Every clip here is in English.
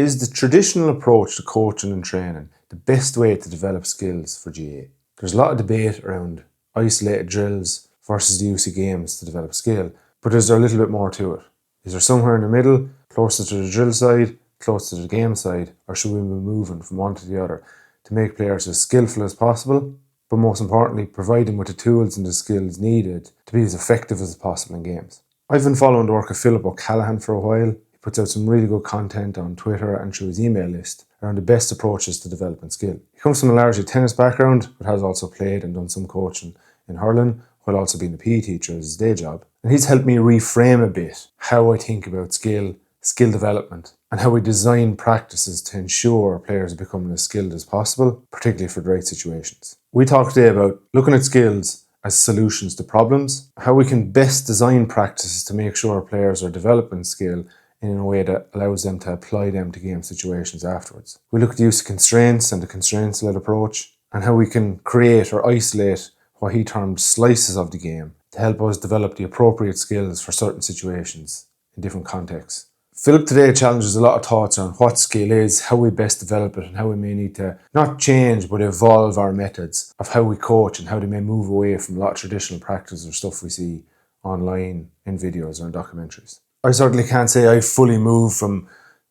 Is the traditional approach to coaching and training the best way to develop skills for GAA? There's a lot of debate around isolated drills versus the use of games to develop skill, but is there a little bit more to it? Is there somewhere in the middle, closer to the drill side, closer to the game side, or should we be moving from one to the other to make players as skillful as possible, but most importantly, provide them with the tools and the skills needed to be as effective as possible in games? I've been following the work of Philip O'Callaghan for a while. He puts out some really good content on Twitter and through his email list around the best approaches to developing skill. He comes from a largely tennis background, but has also played and done some coaching in hurling, while also being a PE teacher as his day job. And he's helped me reframe a bit how I think about skill development, and how we design practices to ensure players are becoming as skilled as possible, particularly for the right situations. We talk today about looking at skills as solutions to problems, how we can best design practices to make sure players are developing skill in a way that allows them to apply them to game situations afterwards. We look at the use of constraints and the constraints-led approach, and how we can create or isolate what he termed slices of the game to help us develop the appropriate skills for certain situations in different contexts. Philip today challenges a lot of thoughts on what skill is, how we best develop it, and how we may need to not change but evolve our methods of how we coach, and how they may move away from a lot of traditional practice or stuff we see online in videos or in documentaries. I certainly can't say I've fully moved from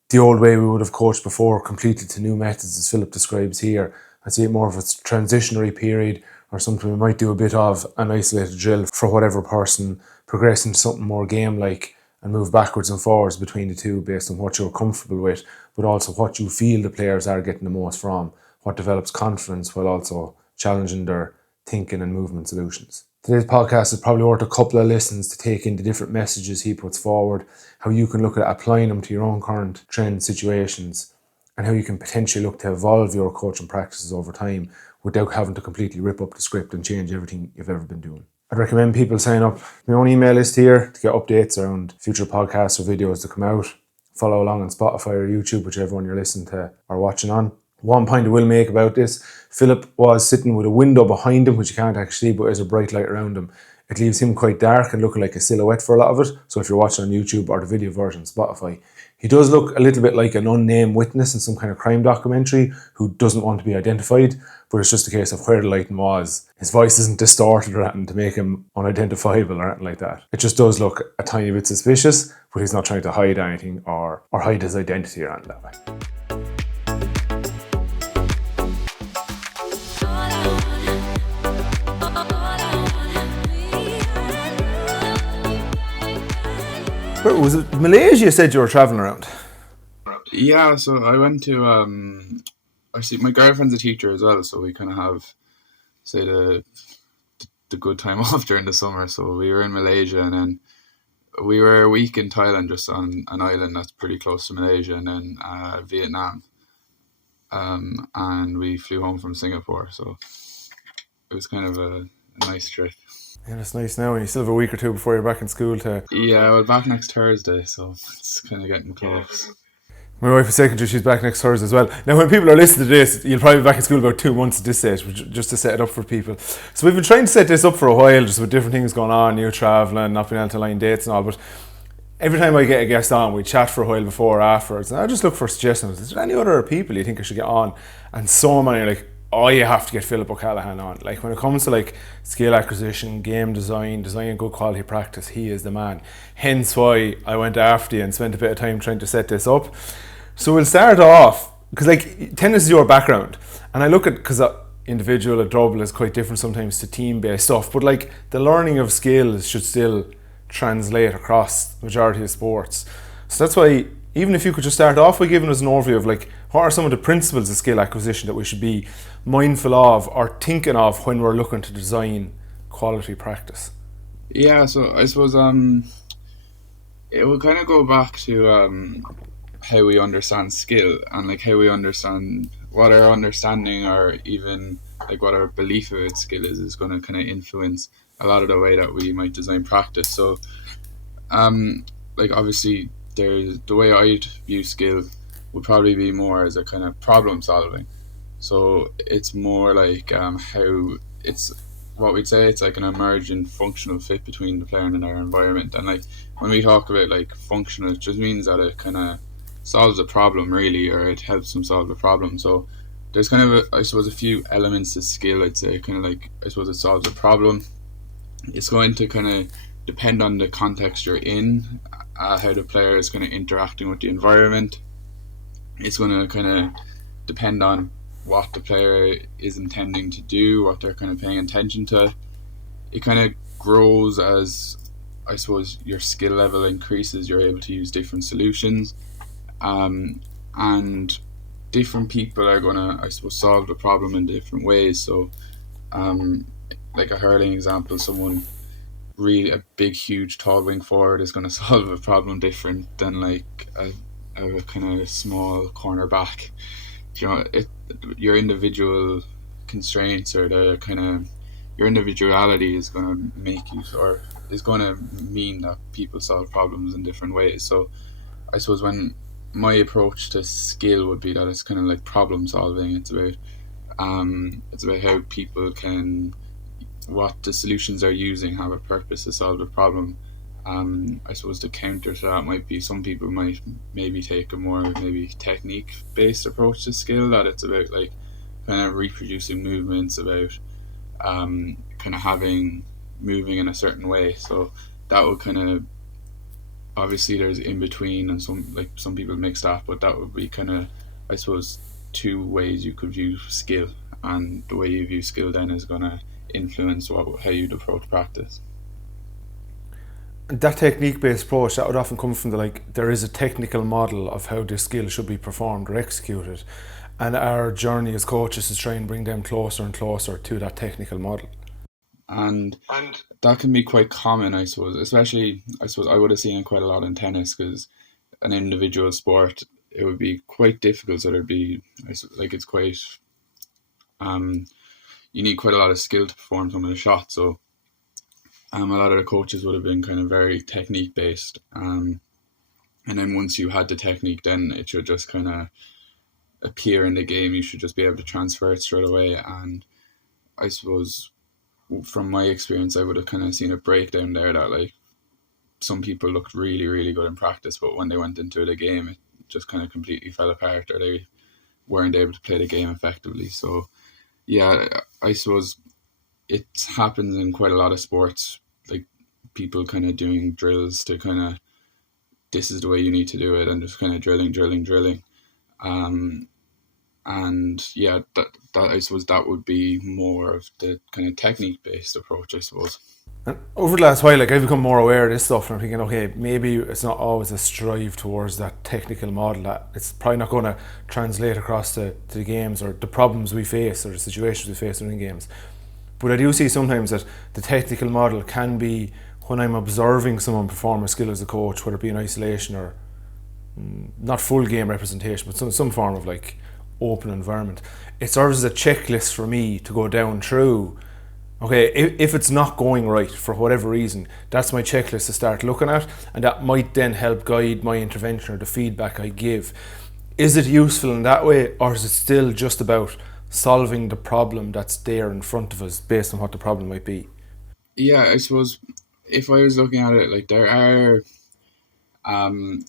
the old way we would have coached before completely to new methods as Philip describes here. I see it more of a transitionary period, or something we might do a bit of an isolated drill for whatever person, progressing to something more game-like and move backwards and forwards between the two based on what you're comfortable with, but also what you feel the players are getting the most from, what develops confidence while also challenging their thinking and movement solutions. Today's podcast is probably worth a couple of listens to take in the different messages he puts forward, how you can look at applying them to your own current trend situations, and how you can potentially look to evolve your coaching practices over time without having to completely rip up the script and change everything you've ever been doing. I'd recommend people sign up my own email list here to get updates around future podcasts or videos to come out. Follow along on Spotify or YouTube, whichever one you're listening to or watching on. One point I will make about this, Philip was sitting with a window behind him, which you can't actually see, but there's a bright light around him. It leaves him quite dark and looking like a silhouette for a lot of it. So if you're watching on YouTube or the video version on Spotify, he does look a little bit like an unnamed witness in some kind of crime documentary who doesn't want to be identified, but it's just a case of where the lighting was. His voice isn't distorted or anything to make him unidentifiable or anything like that. It just does look a tiny bit suspicious, but he's not trying to hide anything or hide his identity or anything that way. Where was it? Malaysia, you said you were travelling around? Yeah, so I went to, my girlfriend's a teacher as well, so we kind of have, say, the good time off during the summer. So we were in Malaysia, and then we were a week in Thailand, just on an island that's pretty close to Malaysia, and then Vietnam. And we flew home from Singapore, so it was kind of a nice trip. Yeah, it's nice now, and you still have a week or two before you're back in school to... Yeah, well, back next Thursday, so it's kind of getting close. My wife is secondary, she's back next Thursday as well. Now, when people are listening to this, you'll probably be back in school about 2 months at this stage, just to set it up for people. So we've been trying to set this up for a while, just with different things going on, you travelling, not being able to line dates and all, but every time I get a guest on, we chat for a while before or afterwards, and I just look for suggestions. Is there any other people you think I should get on? And so many are like, oh, you have to get Philip O'Callaghan on. Like, when it comes to like skill acquisition, game designing good quality practice, he is the man. Hence why I went after you and spent a bit of time trying to set this up. So we'll start off, because like tennis is your background, and I look at, because individual at double is quite different sometimes to team-based stuff, but like the learning of skills should still translate across the majority of sports. So that's why, even if you could just start off by giving us an overview of like, what are some of the principles of skill acquisition that we should be mindful of or thinking of when we're looking to design quality practice? Yeah, so I suppose it will kind of go back to how we understand skill, and like how we understand what our understanding or even like what our belief about skill is going to kind of influence a lot of the way that we might design practice. So like obviously there's the way I'd view skill would probably be more as a kind of problem solving. So it's more like how it's what we'd say it's like an emergent functional fit between the player and our environment. And like when we talk about like functional, it just means that it kind of solves a problem really, or it helps them solve a problem. So there's kind of I suppose a few elements to skill. I'd say kind of like I suppose it solves a problem. It's going to kind of depend on the context you're in, how the player is kind of interacting with the environment. It's going to kind of depend on what the player is intending to do, what they're kind of paying attention to. It kind of grows as I suppose your skill level increases. You're able to use different solutions, and different people are gonna I suppose solve the problem in different ways. So, um, like a hurling example, someone really a big, huge, tall wing forward is going to solve a problem different than like a kind of small cornerback. Your individual constraints or the kind of your individuality is going to make you or is going to mean that people solve problems in different ways. So I suppose when my approach to skill would be that it's kind of like problem solving. It's about how people can what the solutions they're using have a purpose to solve the problem. I suppose the counter to that might be some people might maybe take a more maybe technique based approach to skill, that it's about like kind of reproducing movements, about kind of having moving in a certain way. So that would kind of obviously there's in between and some people mix that, but that would be kind of I suppose two ways you could view skill, and the way you view skill then is going to influence how you'd approach practice. That technique-based approach, that would often come from the like, there is a technical model of how this skill should be performed or executed. And our journey as coaches is try and bring them closer and closer to that technical model. And that can be quite common, I suppose, especially I suppose I would have seen it quite a lot in tennis, because an individual sport it would be quite difficult. So there'd be like it's quite um you need quite a lot of skill to perform some of the shots. So a lot of the coaches would have been kind of very technique based. And then once you had the technique, then it should just kind of appear in the game. You should just be able to transfer it straight away. And I suppose from my experience, I would have kind of seen a breakdown there, that like some people looked really, really good in practice, but when they went into the game, it just kind of completely fell apart, or they weren't able to play the game effectively. So yeah, I suppose it happens in quite a lot of sports, like people kind of doing drills to kind of this is the way you need to do it, and just kind of drilling. Um, and yeah, that I suppose that would be more of the kind of technique based approach, I suppose. And over the last while, like I've become more aware of this stuff, and I'm thinking, okay, maybe it's not always a strive towards that technical model. That it's probably not going to translate across to the games or the problems we face or the situations we face in games. But I do see sometimes that the technical model can be when I'm observing someone perform a skill as a coach, whether it be in isolation or not full game representation, but some form of like open environment. It serves as a checklist for me to go down through. Okay, if it's not going right for whatever reason, that's my checklist to start looking at, and that might then help guide my intervention or the feedback I give. Is it useful in that way, or is it still just about solving the problem that's there in front of us based on what the problem might be? Yeah, I suppose if I was looking at it, like there are, and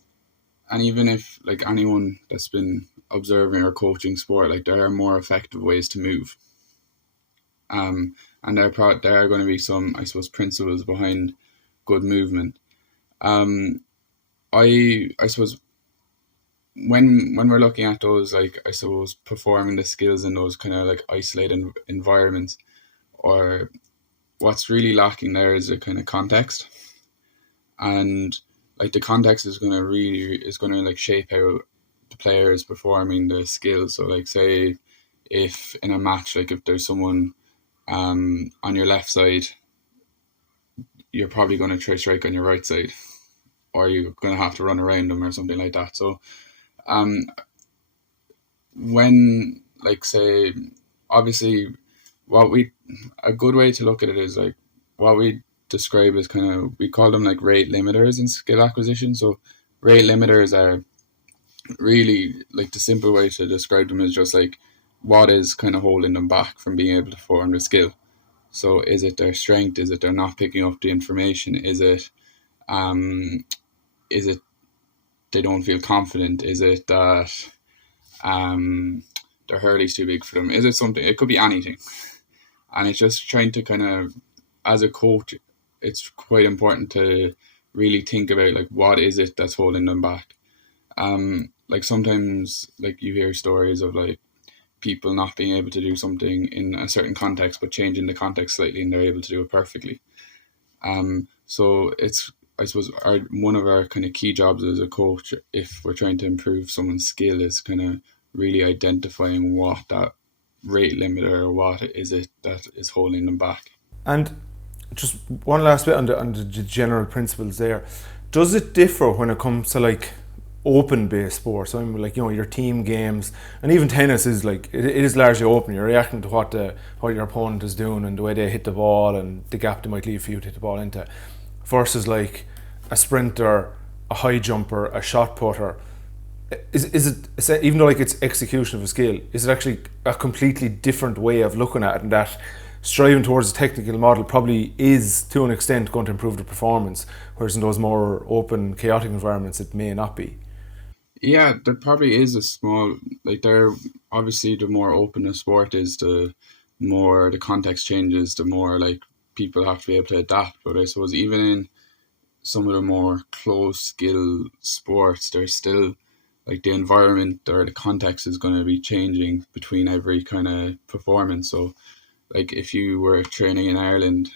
even if like anyone that's been observing or coaching sport, like there are more effective ways to move. And there are going to be some, I suppose, principles behind good movement. Um, I suppose when we're looking at those, like I suppose performing the skills in those kind of like isolated environments, or what's really lacking there is a kind of context. And like the context is going to like shape how the player is performing the skills. So like say if in a match, like if there's someone on your left side, you're probably going to try strike on your right side, or you're going to have to run around them or something like that. So um, when like say obviously what we a good way to look at it is like what we describe as kind of, we call them like rate limiters in skill acquisition. So rate limiters are really like the simple way to describe them is just like what is kind of holding them back from being able to perform the skill. So is it their strength? Is it they're not picking up the information? Um, is it they don't feel confident? Is it that um, their hurley's too big for them? Is it something? It could be anything, and it's just trying to kind of, as a coach, it's quite important to really think about like what is it that's holding them back. Like sometimes like you hear stories of like people not being able to do something in a certain context, but changing the context slightly, and they're able to do it perfectly. So it's, I suppose, one of our kind of key jobs as a coach, if we're trying to improve someone's skill, is kind of really identifying what that rate limiter or what is it that is holding them back. And just one last bit on the general principles there. Does it differ when it comes to like open based sports? I mean, like, you know, your team games, and even tennis is like, it is largely open. You're reacting to what your opponent is doing and the way they hit the ball and the gap they might leave for you to hit the ball into, versus like a sprinter, a high jumper, a shot putter. Is it, even though like it's execution of a skill, is it actually a completely different way of looking at it, and that striving towards a technical model probably is to an extent going to improve the performance, whereas in those more open chaotic environments it may not be? Yeah, there probably is a small, like there, obviously the more open a sport is, the more the context changes, the more like people have to be able to adapt. But I suppose even in some of the more close skill sports, there's still like the environment or the context is going to be changing between every kind of performance. So like if you were training in Ireland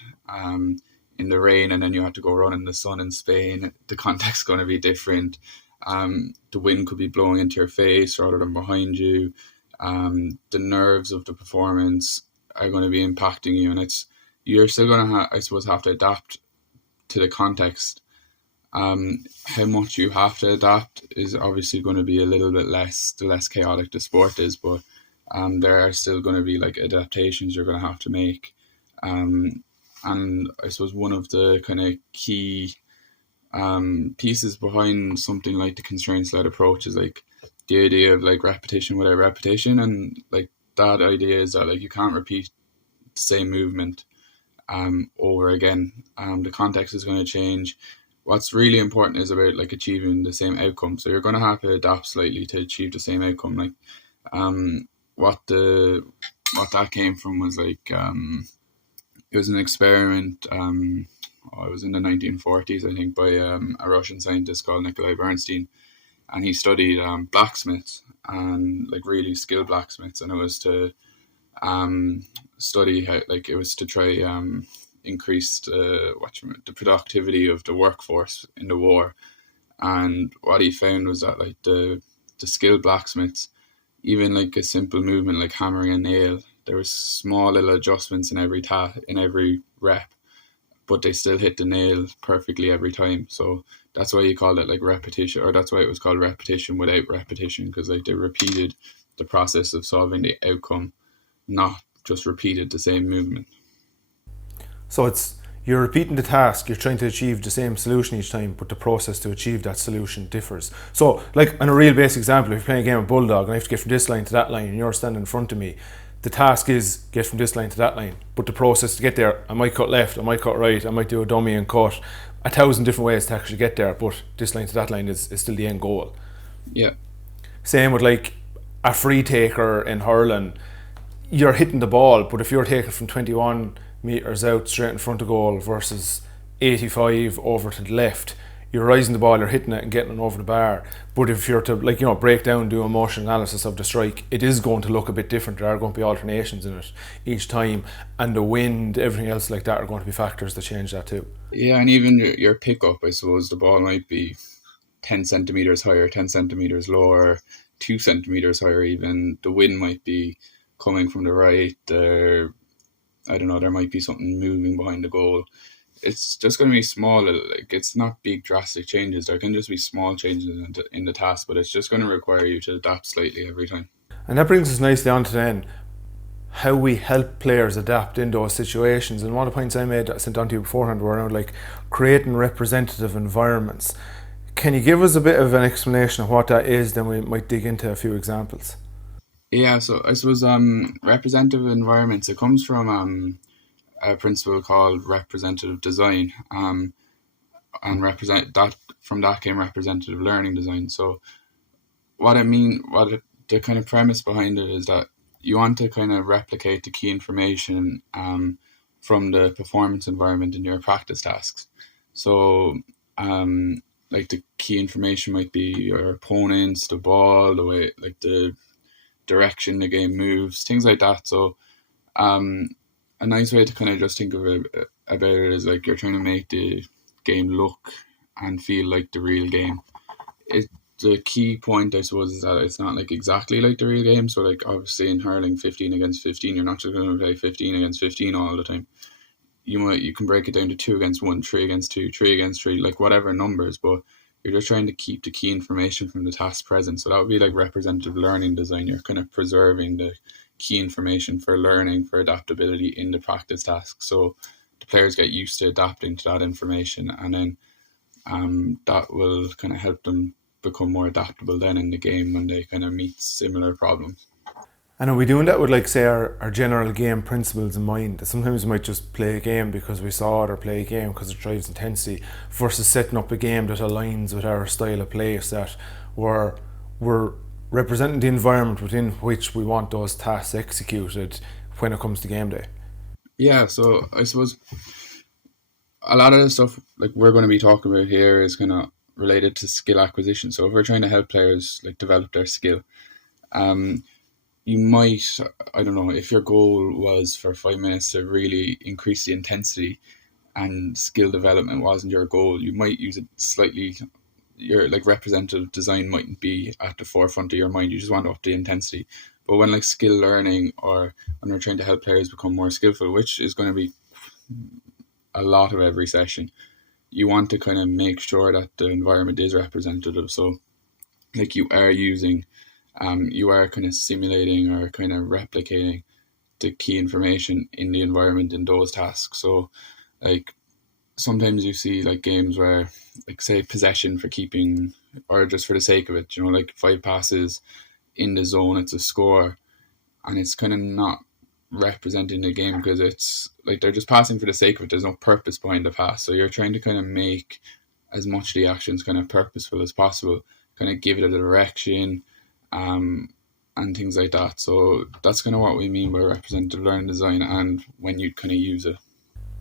in the rain, and then you had to go run in the sun in Spain, the context is going to be different. The wind could be blowing into your face rather than behind you. The nerves of the performance are going to be impacting you, and you're still going to I suppose have to adapt to the context. How much you have to adapt is obviously going to be a little bit less, the less chaotic the sport is, but there are still going to be like adaptations you're going to have to make. And I suppose one of the kind of key pieces behind something like the constraints-led approach is like the idea of like repetition without repetition, and like that idea is that like you can't repeat the same movement over again. The context is going to change. What's really important is about like achieving the same outcome. So you're going to have to adapt slightly to achieve the same outcome. Like um, what the what that came from was like it was an experiment. It was in the 1940s, I think, by a Russian scientist called Nikolai Bernstein, and he studied blacksmiths, and like really skilled blacksmiths, and it was to study how, like, it was to try increase the productivity of the workforce in the war. And what he found was that like the skilled blacksmiths, even like a simple movement like hammering a nail, there was small little adjustments in every rep, but they still hit the nail perfectly every time. So that's why you call it like repetition, or that's why it was called repetition without repetition, because like they repeated the process of solving the outcome, not just repeated the same movement. So it's, you're repeating the task, you're trying to achieve the same solution each time, but the process to achieve that solution differs. So, like, on a real basic example, if you're playing a game of Bulldog and I have to get from this line to that line and you're standing in front of me, the task is get from this line to that line, but the process to get there, I might cut left, I might cut right, I might do a dummy and cut, 1,000 different ways to actually get there, but this line to that line is still the end goal. Yeah, Same with like a free taker in hurling, you're hitting the ball, but if you're taking from 21 metres out straight in front of goal versus 85 over to the left, you're rising the ball, you're hitting it and getting it over the bar. But if you're to, like, you know, break down, do a motion analysis of the strike, it is going to look a bit different. There are going to be alternations in it each time, and the wind, everything else like that are going to be factors that change that too. yeah, and even your pickup, I suppose the ball might be 10 centimeters higher, 10 centimeters lower, 2 centimeters higher. Even the wind might be coming from the right. I don't know. There might be something moving behind the goal. It's just going to be small. Like it's not big drastic changes. There can just be small changes in the task, but it's just going to require you to adapt slightly every time. And that brings us nicely on to then how we help players adapt in those situations. And one of the points I made, I sent on to you beforehand, were around like creating representative environments. Can you give us a bit of an explanation of what that is? Then we might dig into a few examples. Yeah, so I suppose representative environments, it comes from a principle called representative design. And represent that from that came representative learning design. So what I mean, the kind of premise behind it is that you want to kind of replicate the key information from the performance environment in your practice tasks. So, like the key information might be your opponents, the ball, the way, like the direction the game moves, things like that. So, um, a nice way to kind of just think of it about it is like you're trying to make the game look and feel like the real game. It The key point I suppose is that it's not like exactly like the real game. So like obviously in hurling 15 against 15, you're not just going to play 15 against 15 all the time. You can break it down to 2 against 1, 3 against 2, 3 against 3, like whatever numbers, but you're just trying to keep the key information from the task present. So that would be like representative learning design. You're kind of preserving the key information for learning, for adaptability in the practice task. So the players get used to adapting to that information, and then that will kind of help them become more adaptable then in the game when they kind of meet similar problems. And are we doing that with, like, say, our general game principles in mind? Sometimes we might just play a game because we saw it, or play a game because it drives intensity, versus setting up a game that aligns with our style of play, so that we're representing the environment within which we want those tasks executed when it comes to game day. Yeah, so I suppose a lot of the stuff like we're going to be talking about here is kind of related to skill acquisition. So if we're trying to help players like develop their skill, um, you might, I don't know, if your goal was for 5 minutes to really increase the intensity and skill development wasn't your goal, you might use it slightly. Your like representative design mightn't be at the forefront of your mind. You just want to up the intensity. But when like skill learning, or when we're trying to help players become more skillful, which is going to be a lot of every session, you want to kind of make sure that the environment is representative. So like you are kind of simulating or kind of replicating the key information in the environment in those tasks. So like sometimes you see like games where like say possession for keeping, or just for the sake of it, like 5 passes in the zone, it's a score, and it's kind of not representing the game because it's like they're just passing for the sake of it. There's no purpose behind the pass. So you're trying to kind of make as much of the actions kind of purposeful as possible, kind of give it a direction, um, and things like that. So that's kind of what we mean by representative learning design and when you kind of use it.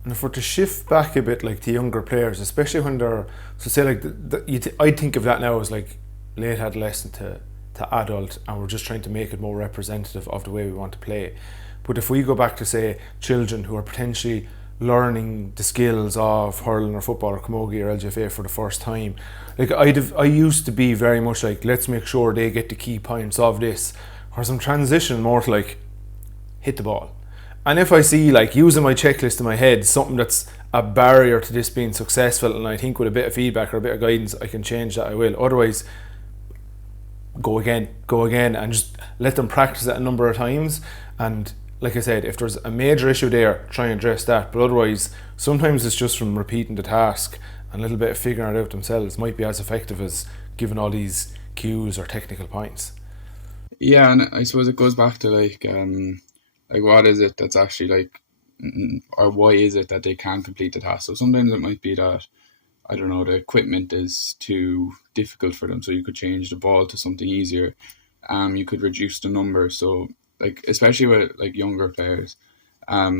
And if we're to shift back a bit, like to younger players, especially when they're, so say like I think of that now as like late adolescent to adult, and we're just trying to make it more representative of the way we want to play. But if we go back to, say, children who are potentially learning the skills of hurling or football or camogie or LGFA for the first time, like I used to be very much like, let's make sure they get the key points of this, or some transition more to like hit the ball. And if I see, like, using my checklist in my head, something that's a barrier to this being successful, and I think with a bit of feedback or a bit of guidance I can change that, I will. Otherwise, go again, and just let them practice it a number of times. And like I said, if there's a major issue there, try and address that. But otherwise, sometimes it's just from repeating the task, and a little bit of figuring it out themselves might be as effective as giving all these cues or technical points. Yeah, and I suppose it goes back to like what is it that's actually like, or why is it that they can't complete the task? So sometimes it might be that, I don't know, the equipment is too difficult for them, so you could change the ball to something easier. You could reduce the number. So like especially with like younger players, a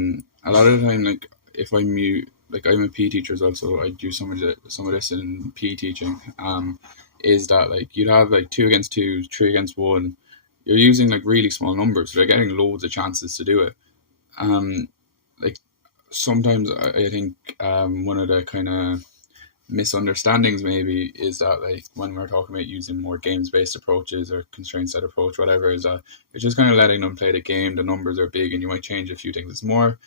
lot of the time, like if like I'm a PE teacher as well, so I do some of this in PE teaching. Is that like you'd have like 2 against 2, 3 against 1. You're using like really small numbers, so they're getting loads of chances to do it. Um, like sometimes I think one of the kind of misunderstandings maybe is that like when we're talking about using more games based approaches or constraint set approach, whatever, is that it's just kind of letting them play the game. The numbers are big and you might change a few things. It's more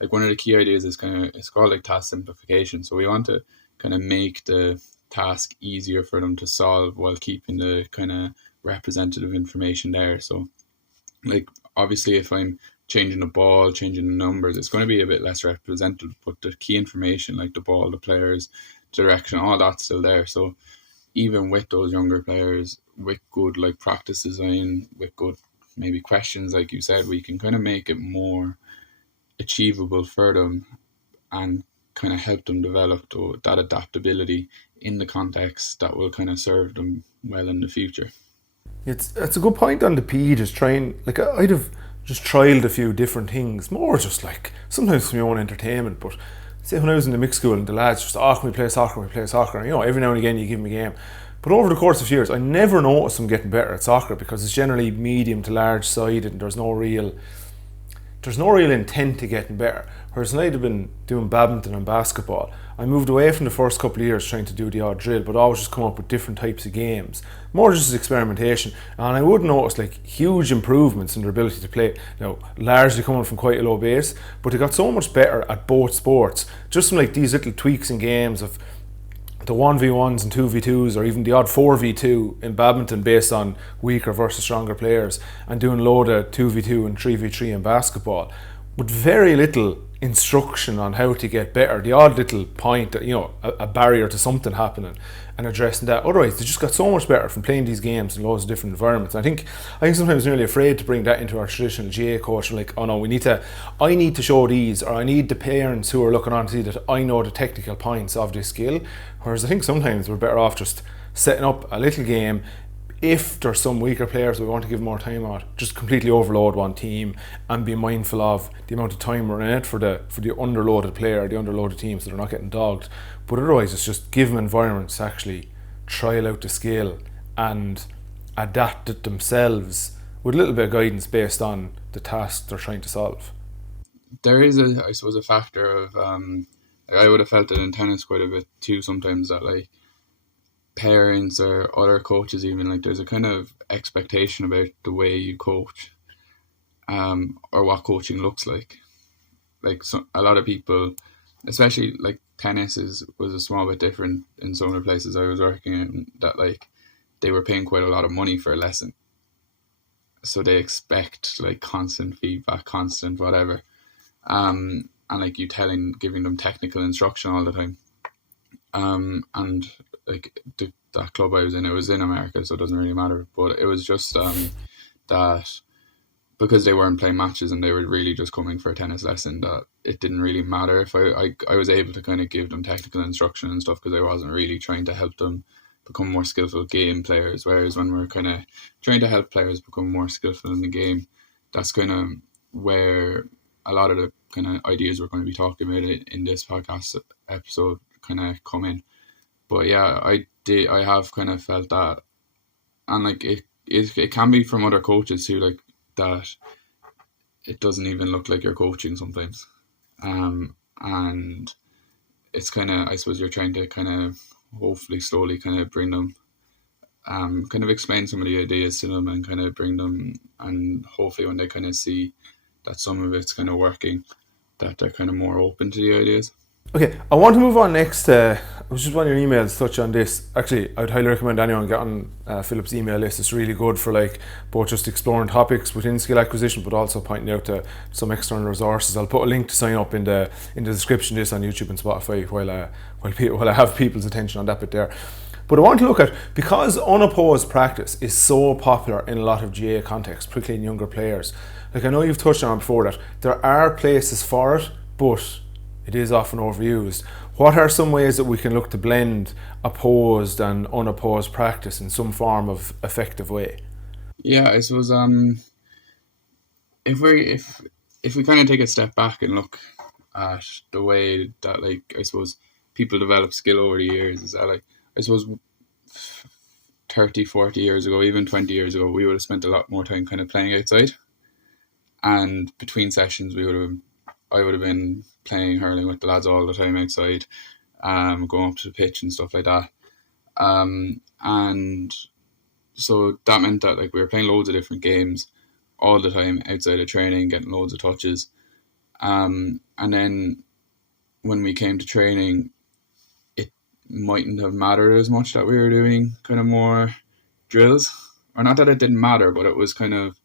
like one of the key ideas is kind of, it's called like task simplification. So we want to kind of make the task easier for them to solve while keeping the kind of representative information there. So like obviously if I'm changing the ball, changing the numbers, it's going to be a bit less representative, but the key information like the ball, the players, direction, all that's still there. So even with those younger players, with good like practice design, with good maybe questions like you said, we can kind of make it more achievable for them, and kind of help them develop that adaptability in the context that will kind of serve them well in the future. It's a good point on the PE, just trying, like, I'd have just trialed a few different things, more just like sometimes for my own entertainment. But say when I was in the mixed school and the lads just, oh, can we play soccer, can we play soccer? And, every now and again you give them a game. But over the course of years, I never noticed them getting better at soccer because it's generally medium to large sided and there's no real intent to getting better. Whereas when I'd have been doing badminton and basketball, I moved away from the first couple of years trying to do the odd drill, but always just come up with different types of games. More just as experimentation. And I would notice like huge improvements in their ability to play. Now, largely coming from quite a low base, but they got so much better at both sports. Just from like these little tweaks in games of the 1v1s and 2v2s, or even the odd 4v2 in badminton based on weaker versus stronger players, and doing a load of 2v2 and 3v3 in basketball with very little instruction on how to get better. The odd little point, a barrier to something happening, and addressing that. Otherwise, they just got so much better from playing these games in loads of different environments. I think sometimes we're nearly afraid to bring that into our traditional GAA coach. We're like, oh no, I need to show these, or I need the parents who are looking on to see that I know the technical points of this skill. Whereas I think sometimes we're better off just setting up a little game. If there's some weaker players we want to give more time on, just completely overload one team and be mindful of the amount of time we're in it for the underloaded player, the underloaded team, so they're not getting dogged. But otherwise, it's just give them environments to actually trial out the skill and adapt it themselves with a little bit of guidance based on the task they're trying to solve. There is I suppose, a factor of I would have felt it in tennis quite a bit too sometimes, that like parents or other coaches, even, like there's a kind of expectation about the way you coach, or what coaching looks like. Like, a lot of people, especially like tennis was a small bit different in some of the places I was working in, that like they were paying quite a lot of money for a lesson, so they expect like constant feedback, constant whatever, and like you giving them technical instruction all the time. And like that club I was in, it was in America, so it doesn't really matter. But it was just that because they weren't playing matches and they were really just coming for a tennis lesson, that it didn't really matter if I was able to kind of give them technical instruction and stuff, because I wasn't really trying to help them become more skillful game players. Whereas when we're kind of trying to help players become more skillful in the game, that's kind of where a lot of the kind of ideas we're going to be talking about in this podcast episode kind of come in. But yeah, I have kind of felt that, and like it can be from other coaches too, like that it doesn't even look like you're coaching sometimes, and it's kind of, I suppose, you're trying to kind of hopefully slowly kind of bring them, kind of explain some of the ideas to them and kind of bring them, and hopefully when they kind of see that some of it's kind of working, that they're kind of more open to the ideas. Okay, I want to move on next. I was just one of your emails touch on this. Actually, I'd highly recommend anyone get on Philip's email list. It's really good for like both just exploring topics within skill acquisition, but also pointing out to some external resources. I'll put a link to sign up in the description of this on YouTube and Spotify while I have people's attention on that bit there. But I want to look at, because unopposed practice is so popular in a lot of GAA contexts, particularly in younger players. Like, I know you've touched on it before that there are places for it, but it is often overused. What are some ways that we can look to blend opposed and unopposed practice in some form of effective way? Yeah, I suppose if we kind of take a step back and look at the way that, like, I suppose people develop skill over the years, is that, like, I suppose 30, 40 years ago, even 20 years ago, we would have spent a lot more time kind of playing outside, and between sessions I would have been playing hurling with the lads all the time outside, going up to the pitch and stuff like that. And so that meant that, like, we were playing loads of different games all the time outside of training, getting loads of touches. And then when we came to training, it mightn't have mattered as much that we were doing kind of more drills. Or not that it didn't matter, but it was kind of,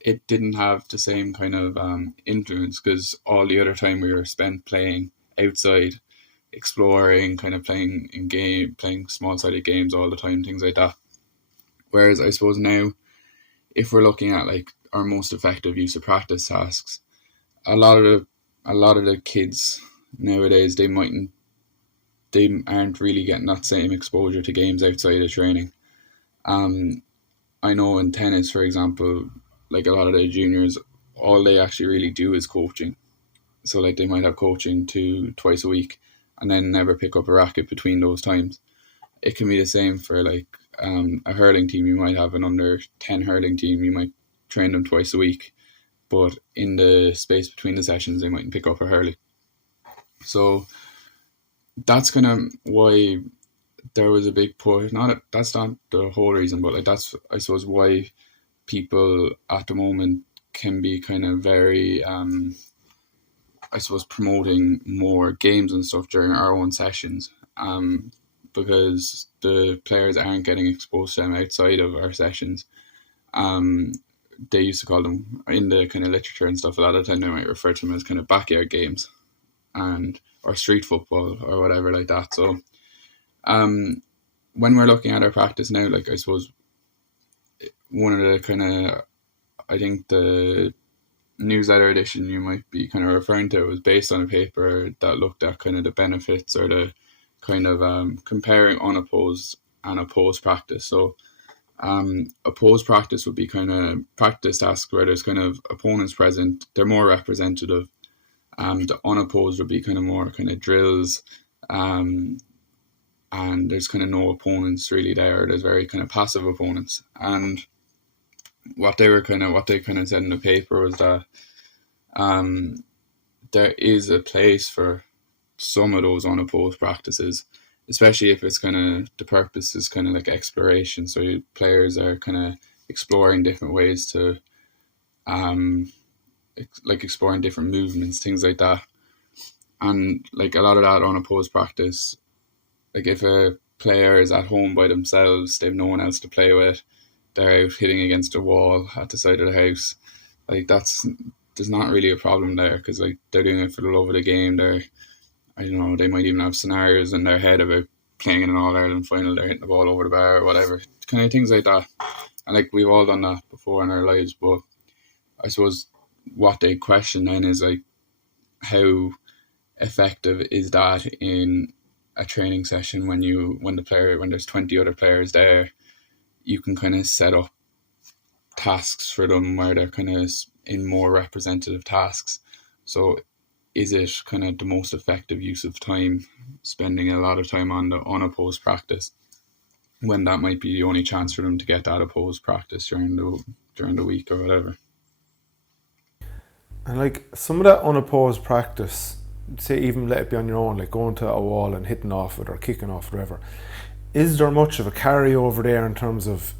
it didn't have the same kind of influence, because all the other time we were spent playing outside, exploring, kind of playing playing small-sided games all the time, things like that. Whereas I suppose now, if we're looking at like our most effective use of practice tasks, a lot of the kids nowadays they aren't really getting that same exposure to games outside of training. I know in tennis, for example, like a lot of the juniors, all they actually really do is coaching. So like they might have coaching twice a week, and then never pick up a racket between those times. It can be the same for like a hurling team. You might have an under 10 hurling team. You might train them twice a week, but in the space between the sessions, they mightn't pick up a hurling. So that's kind of why there was a big push. That's not the whole reason, but like that's, I suppose, why people at the moment can be kind of very I suppose, promoting more games and stuff during our own sessions, because the players aren't getting exposed to them outside of our sessions. They used to call them, in the kind of literature and stuff, a lot of the time they might refer to them as kind of backyard games, and or street football or whatever like that. So when we're looking at our practice now, like I suppose one of the kind of, I think the newsletter edition you might be kind of referring to was based on a paper that looked at kind of the benefits or the kind of comparing unopposed and opposed practice. So opposed practice would be kind of practice tasks where there's kind of opponents present, they're more representative. The unopposed would be kind of more kind of drills, and there's kind of no opponents really there. There's very kind of passive opponents. And what they kind of said in the paper was that there is a place for some of those unopposed practices, especially if it's kind of, the purpose is kind of like exploration. So players are kind of exploring different ways to, like exploring different movements, things like that. And like a lot of that unopposed practice, like if a player is at home by themselves, they've no one else to play with, they're out hitting against a wall at the side of the house, like there's not really a problem there, because like they're doing it for the love of the game. I don't know, they might even have scenarios in their head about playing in an All-Ireland final, they're hitting the ball over the bar or whatever, kind of things like that. And like we've all done that before in our lives, but I suppose what they question then is like, how effective is that in a training session when there's 20 other players there? You can kind of set up tasks for them where they're kind of in more representative tasks. So is it kind of the most effective use of time, spending a lot of time on the unopposed practice, when that might be the only chance for them to get that opposed practice during the week or whatever? And like some of that unopposed practice, say even let it be on your own, like going to a wall and hitting off it or kicking off it, whatever, is there much of a carryover there in terms of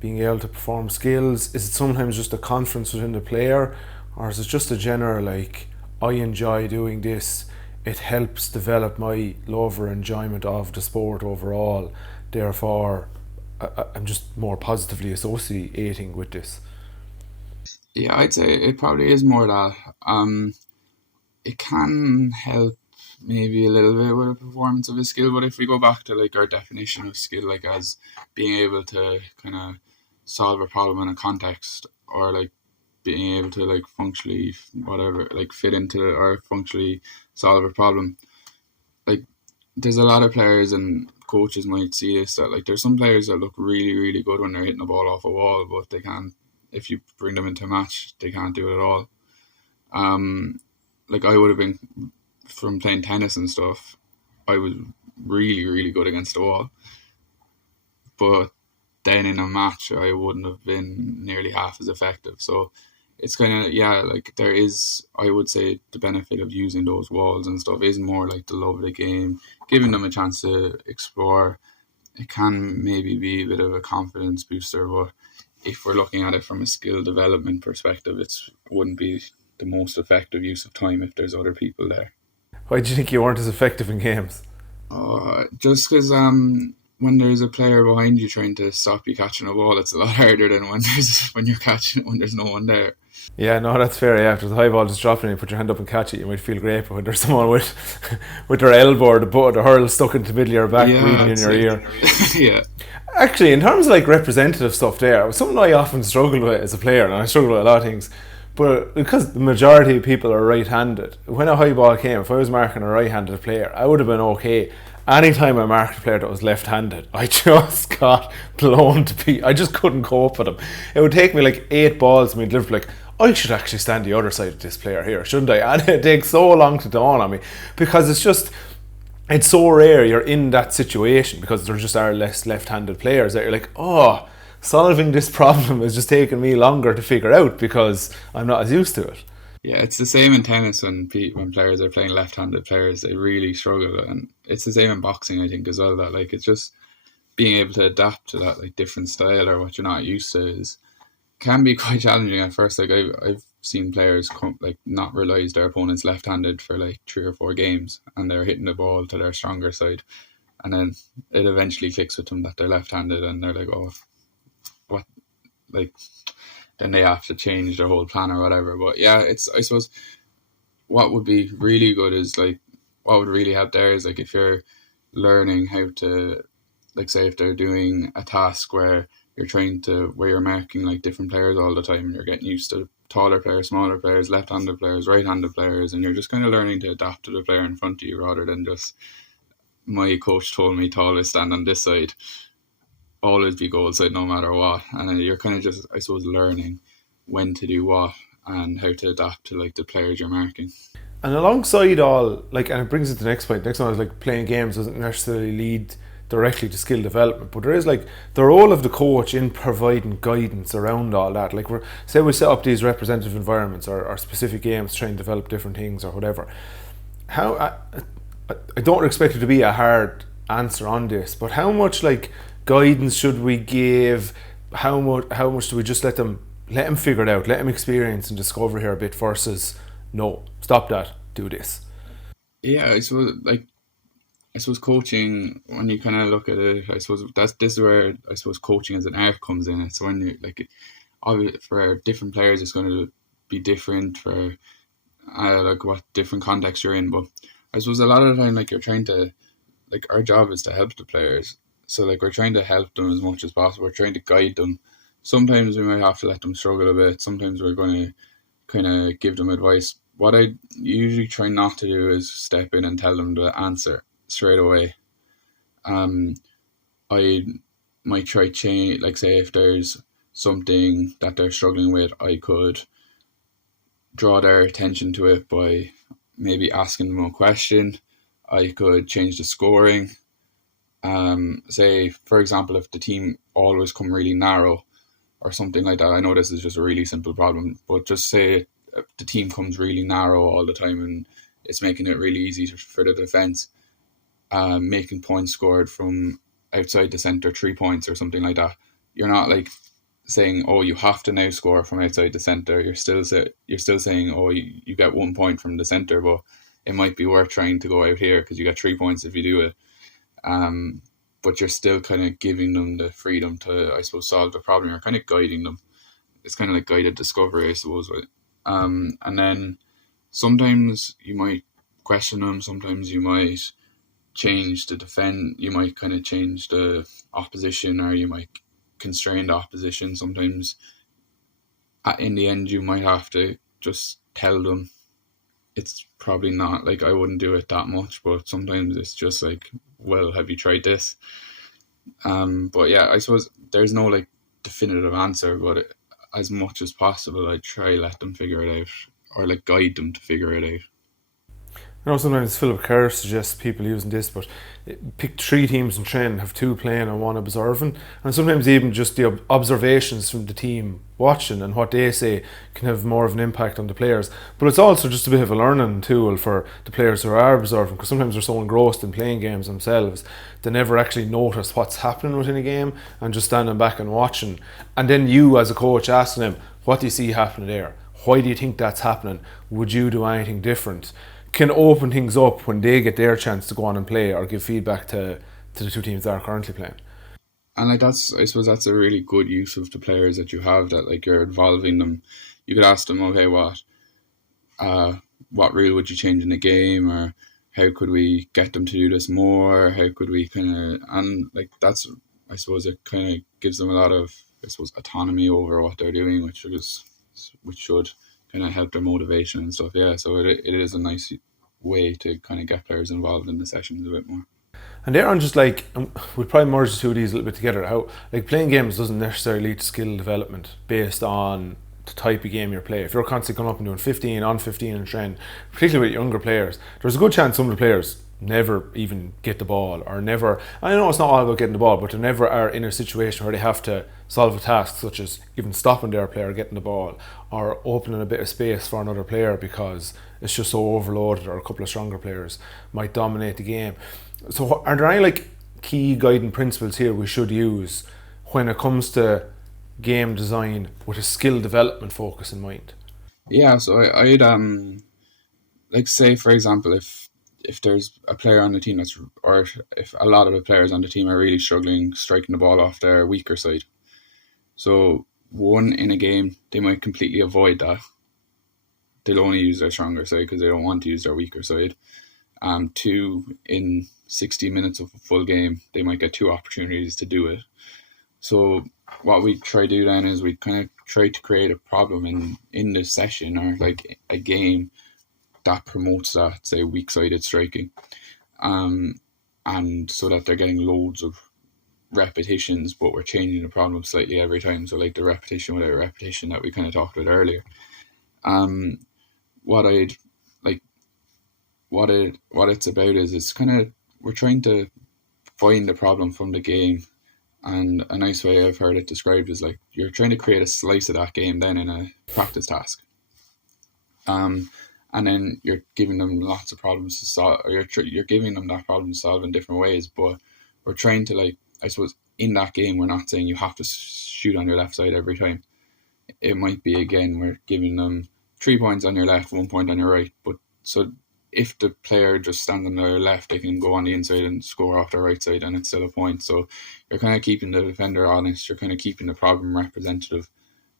being able to perform skills? Is it sometimes just a confidence within the player, or is it just a general like, I enjoy doing this, it helps develop my love or enjoyment of the sport overall, therefore I'm just more positively associating with this? Yeah, I'd say it probably is more that. It can help maybe a little bit with the performance of a skill, but if we go back to like our definition of skill, like as being able to kind of solve a problem in a context, or like being able to like functionally whatever, like fit into or functionally solve a problem, like there's a lot of players and coaches might see this, that like there's some players that look really really good when they're hitting the ball off a wall, but they can't, if you bring them into a match, they can't do it at all. Like I would have been, from playing tennis and stuff, I was really, really good against the wall. But then in a match, I wouldn't have been nearly half as effective. So it's kind of, yeah, like there is, I would say the benefit of using those walls and stuff is more like the love of the game, giving them a chance to explore. It can maybe be a bit of a confidence booster, but if we're looking at it from a skill development perspective, it wouldn't be the most effective use of time if there's other people there. Why do you think you weren't as effective in games? Just because when there's a player behind you trying to stop you catching a ball, it's a lot harder than when you're catching it when there's no one there. Yeah, no, that's fair. Yeah, if there's a high ball just dropping and you put your hand up and catch it, you might feel great. But when there's someone with their elbow or the hurl stuck into the middle of your back, breathing in your ear. Yeah. Actually, in terms of like representative stuff, there was something I often struggled with as a player, and I struggle with a lot of things. But because the majority of people are right-handed, when a high ball came, if I was marking a right-handed player, I would have been okay. Anytime I marked a player that was left-handed, I just got blown to pieces. I just couldn't cope with them. It would take me like 8 balls for me to live like, I should actually stand the other side of this player here, shouldn't I? And it takes so long to dawn on me because it's so rare you're in that situation because there just are less left-handed players that you're like, oh, solving this problem is just taking me longer to figure out because I'm not as used to it. Yeah, it's the same in tennis when players are playing left-handed players, they really struggle, and it's the same in boxing, I think, as well. That like it's just being able to adapt to that like different style or what you're not used to is can be quite challenging at first. Like I've seen players like not realize their opponent's left-handed for like 3 or 4 games, and they're hitting the ball to their stronger side, and then it eventually clicks with them that they're left-handed, and they're like, oh, what, like then they have to change their whole plan or whatever. But yeah, it's I suppose what would be really good is like what would really help there is like if you're learning how to, like say if they're doing a task where you're marking like different players all the time and you're getting used to taller players, smaller players, left-handed players, right-handed players, and you're just kind of learning to adapt to the player in front of you rather than just my coach told me to always stand on this side, always be goal side no matter what. And you're kind of just, I suppose, learning when to do what and how to adapt to like the players you're marking. And alongside all, like, and it brings it to the next point. Next one is like playing games doesn't necessarily lead directly to skill development, but there is like the role of the coach in providing guidance around all that. Like say we set up these representative environments or specific games, try and develop different things or whatever. How I don't expect it to be a hard answer on this, but how much like guidance should we give? How much do we just let them figure it out, let them experience and discover here a bit versus no, stop that, do this. Yeah, I suppose coaching, when you kind of look at it, I suppose this is where I suppose coaching as an art comes in. It's when you like for different players, it's going to be different for like what different context you're in. But I suppose a lot of the time, like you're trying to, like our job is to help the players. So like we're trying to help them as much as possible. We're trying to guide them. Sometimes we might have to let them struggle a bit. Sometimes we're going to kind of give them advice. What I usually try not to do is step in and tell them the answer straight away. I might try change, like say if there's something that they're struggling with, I could draw their attention to it by maybe asking them a question. I could change the scoring. Say for example, if the team always come really narrow or something like that. I know this is just a really simple problem, but just say the team comes really narrow all the time and it's making it really easy for the defense, making points scored from outside the center, 3 points or something like that. You're not like saying, oh, you have to now score from outside the center. You're still saying, oh, you get 1 point from the center, but it might be worth trying to go out here because you get 3 points if you do it. But you're still kind of giving them the freedom to, I suppose, solve the problem. You're kind of guiding them. It's kind of like guided discovery, I suppose. And then sometimes you might question them. Sometimes you might change the defend. You might kind of change the opposition, or you might constrain the opposition. Sometimes, in the end, you might have to just tell them. It's probably not like I wouldn't do it that much, but sometimes it's just like, well, have you tried this? But yeah, I suppose there's no like definitive answer, but as much as possible, I try let them figure it out, or like guide them to figure it out. I know sometimes Philip Kerr suggests people using this, but pick 3 teams in training, have 2 playing and 1 observing, and sometimes even just the observations from the team watching and what they say can have more of an impact on the players. But it's also just a bit of a learning tool for the players who are observing, because sometimes they're so engrossed in playing games themselves they never actually notice what's happening within a game and just standing back and watching. And then you as a coach asking them, what do you see happening there? Why do you think that's happening? Would you do anything different? Can open things up when they get their chance to go on and play or give feedback to the 2 teams that are currently playing. And like I suppose that's a really good use of the players that you have, that like you're involving them. You could ask them, okay, what rule would you change in the game, or how could we get them to do this more? How could we and like that's, I suppose it kind of gives them a lot of, I suppose, autonomy over what they're doing, which should kind of help their motivation and stuff. Yeah, so it is a nice way to kind of get players involved in the sessions a bit more. And they're on just like, we'll probably merge the two of these a little bit together. How, like, playing games doesn't necessarily lead to skill development based on the type of game you're playing. If you're constantly going up and doing 15 on 15 and trend, particularly with younger players, there's a good chance some of the players never even get the ball, or never, I know it's not all about getting the ball, but they never are in a situation where they have to solve a task such as even stopping their player getting the ball, or opening a bit of space for another player because it's just so overloaded, or a couple of stronger players might dominate the game. So are there any like key guiding principles here we should use when it comes to game design with a skill development focus in mind? Yeah, so I'd like say for example, if there's a player on the team that's, or if a lot of the players on the team are really struggling striking the ball off their weaker side, so one, in a game they might completely avoid that. They'll only use their stronger side because they don't want to use their weaker side. Two, in 60 minutes of a full game, they might get two opportunities to do it. So what we try to do then is we kind of try to create a problem in this session, or like a game that promotes that, say, weak-sided striking, and so that they're getting loads of repetitions, but we're changing the problem slightly every time. So like the repetition without repetition that we kind of talked about earlier. What I'd like, what it's about is it's kind of, we're trying to find the problem from the game. And a nice way I've heard it described is like you're trying to create a slice of that game then in a practice task. And then you're giving them lots of problems to solve, or you're giving them that problem to solve in different ways. But we're trying to, like, I suppose in that game, we're not saying you have to shoot on your left side every time. It might be, again, we're giving them 3 points on your left, 1 point on your right. But so if the player just stands on their left, they can go on the inside and score off their right side, and it's still a point. So you're kind of keeping the defender honest, you're kind of keeping the problem representative,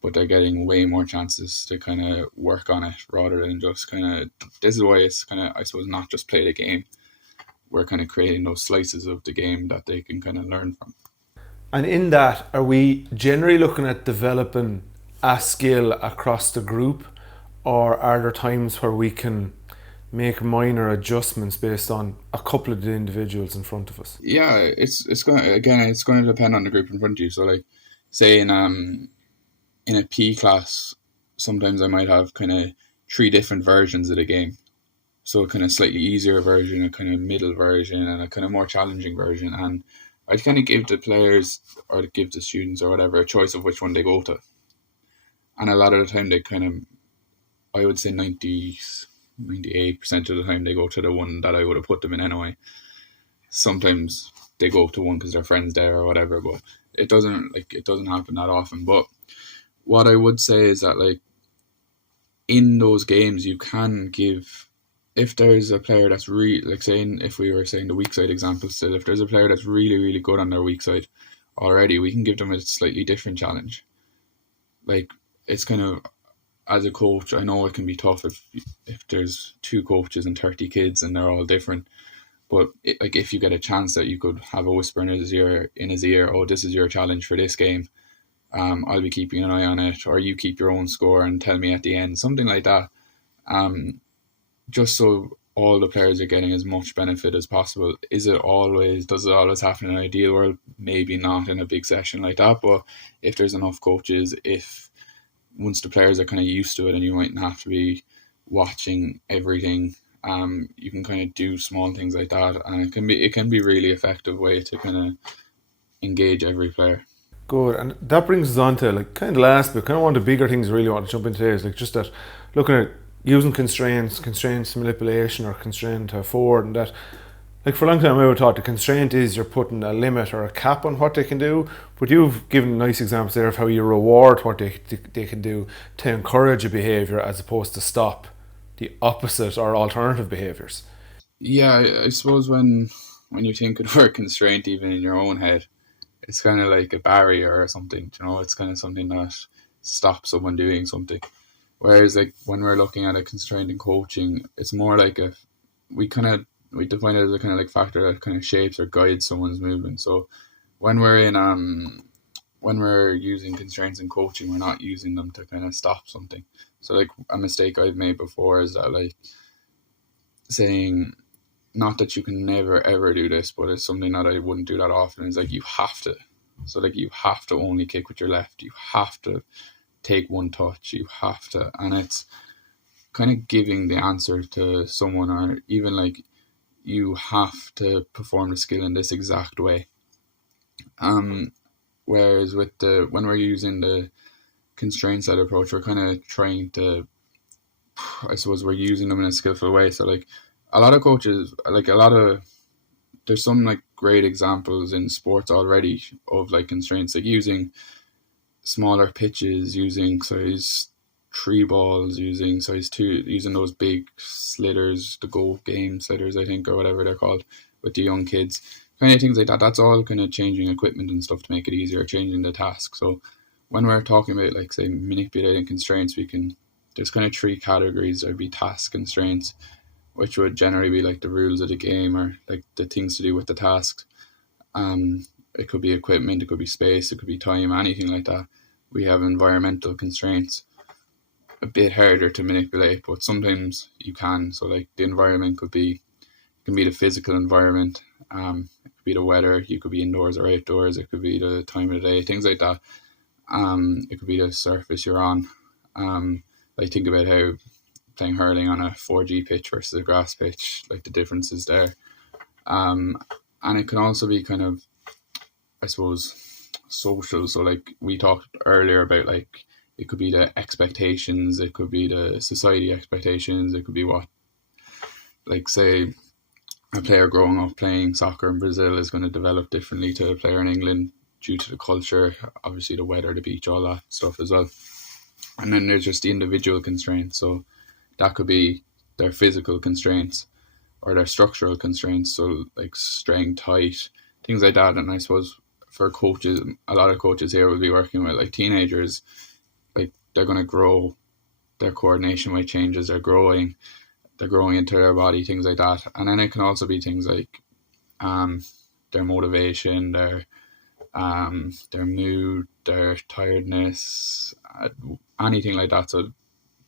but they're getting way more chances to kind of work on it rather than just kind of, this is why it's kind of, I suppose, not just play the game. We're kind of creating those slices of the game that they can kind of learn from. And in that, are we generally looking at developing a skill across the group, or are there times where we can make minor adjustments based on a couple of the individuals in front of us? Yeah, it's going to, again, it's going to depend on the group in front of you. So like, say in a P class, sometimes I might have kind of 3 different versions of the game. So a kind of slightly easier version, a kind of middle version, and a kind of more challenging version. And I'd kind of give the players, or give the students or whatever, a choice of which one they go to. And a lot of the time they kind of, I would say 98% of the time they go to the one that I would have put them in anyway. Sometimes they go to one because their friend's there or whatever, but it doesn't happen that often. But what I would say is that, like, in those games you can give, if there's a player that's really, like, saying, if we were saying the weak side example still, if there's a player that's really, really good on their weak side already, we can give them a slightly different challenge. Like, it's kind of, as a coach, I know it can be tough if there's 2 coaches and 30 kids and they're all different. But like, if you get a chance that you could have a whisper in his ear, oh, this is your challenge for this game. I'll be keeping an eye on it, or you keep your own score and tell me at the end, something like that. Just so all the players are getting as much benefit as possible. Does it always happen in an ideal world? Maybe not in a big session like that, but if there's enough coaches, if once the players are kind of used to it and you mightn't have to be watching everything, you can kind of do small things like that, and it can be really effective way to kind of engage every player. Good, and that brings us on to like kind of the last bit, kind of one of the bigger things I really want to jump into today is like just that, looking at using constraints manipulation, or constraint to forward, and that, like, for a long time I would thought the constraint is you're putting a limit or a cap on what they can do, but you've given nice examples there of how you reward what they can do to encourage a behaviour as opposed to stop the opposite or alternative behaviours. Yeah, I suppose when you think of a word constraint, even in your own head, it's kind of like a barrier or something. It's kind of something that stops someone doing something. Whereas, like, when we're looking at a constraint in coaching, it's more like we define it as a kind of like factor that kind of shapes or guides someone's movement. So when we're in when we're using constraints in coaching, we're not using them to kind of stop something. So like a mistake I've made before is that like saying, not that you can never ever do this, but it's something that I wouldn't do that often, is like you have to. So like you have to only kick with your left. You have to take one touch. You have to, and it's kind of giving the answer to someone, or even like you have to perform the skill in this exact way. Um, Whereas with the when we're using the constraints led approach, we're kind of trying to, I suppose, we're using them in a skillful way. So like a lot of coaches, like a lot of there's some like great examples in sports already of like constraints, like using smaller pitches, using size three balls, using size two, using those big slitters, the Gaelic Games slitters, I think, or whatever they're called, with the young kids. Kind of things like that. That's all kind of changing equipment and stuff to make it easier, changing the task. So when we're talking about like say manipulating constraints, we can there's kind of three categories. There'd be task constraints, which would generally be like the rules of the game or like the things to do with the tasks. It could be equipment, it could be space, it could be time, anything like that. We have environmental constraints, a bit harder to manipulate, but sometimes you can. So like the environment can be the physical environment, it could be the weather, you could be indoors or outdoors, it could be the time of the day, things like that. It could be the surface you're on. Like think about how playing hurling on a 4G pitch versus a grass pitch, like the differences there. And it can also be kind of, I suppose, social. So like we talked earlier about like it could be the expectations, it could be the society expectations, it could be what, like say a player growing up playing soccer in Brazil is going to develop differently to a player in England due to the culture, obviously the weather, the beach, all that stuff as well. And then there's just the individual constraints. So that could be their physical constraints or their structural constraints. So like strength, height, things like that. And I suppose for coaches, a lot of coaches here will be working with like teenagers, like they're going to grow, their coordination weight changes, they're growing into their body, things like that. And then it can also be things like um, their motivation, their mood, their tiredness, anything like that. So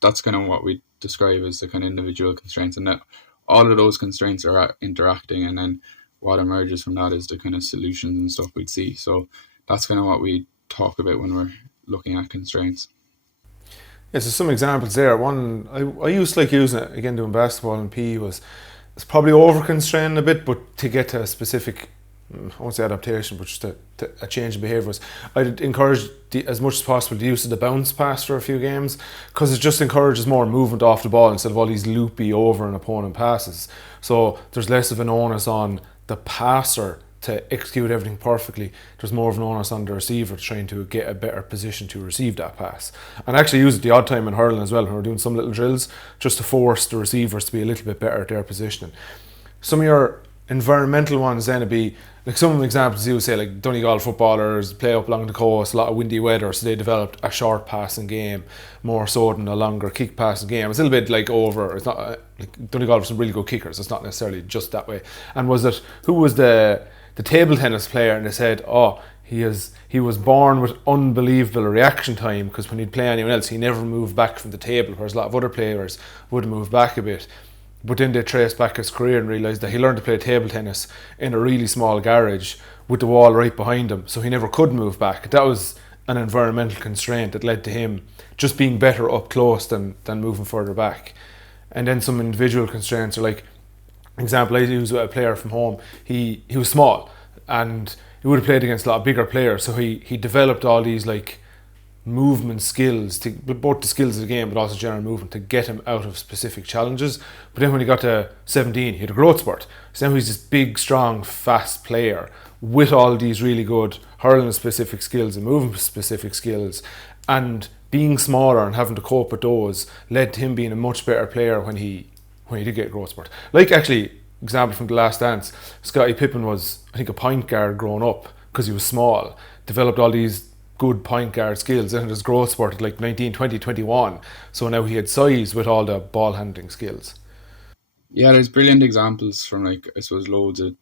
that's kind of what we describe as the kind of individual constraints, and that all of those constraints are interacting, and then what emerges from that is the kind of solutions and stuff we'd see. So that's kind of what we talk about when we're looking at constraints. Yeah, so some examples there. One I used to like using it again doing basketball and PE was it's probably over constraining a bit, but to get to a specific, I won't say adaptation, but just a change in behaviour was I'd encourage as much as possible the use of the bounce pass for a few games because it just encourages more movement off the ball instead of all these loopy over and opponent passes. So there's less of an onus on the passer to execute everything perfectly. There's more of an onus on the receiver trying to get a better position to receive that pass. And I actually use it the odd time in hurling as well when we're doing some little drills just to force the receivers to be a little bit better at their positioning. Some of your environmental ones then would be like some of the examples you would say like Donegal footballers play up along the coast, a lot of windy weather, so they developed a short passing game more so than a longer kick passing game. It's a little bit like over. It's not like Donegal have some really good kickers. It's not necessarily just that way. And was it who was the table tennis player? And they said, oh, he was born with unbelievable reaction time because when he'd play anyone else, he never moved back from the table, whereas a lot of other players would move back a bit. But then they traced back his career and realised that he learned to play table tennis in a really small garage with the wall right behind him, so he never could move back. That was an environmental constraint that led to him just being better up close than moving further back. And then some individual constraints are like, example I use with a player from home, he was small and he would have played against a lot of bigger players, so he developed all these like movement skills, to both the skills of the game but also general movement to get him out of specific challenges. But then when he got to 17 he had a growth spurt, so now he's this big strong fast player with all these really good hurling specific skills and movement specific skills, and being smaller and having to cope with those led to him being a much better player when he did get a growth spurt. Like actually, example from The Last Dance, Scottie Pippen was I think a point guard growing up because he was small, developed all these good point guard skills, and his growth spurt at like 19, 20, 21. So now he had size with all the ball handling skills. Yeah, there's brilliant examples from like I suppose loads of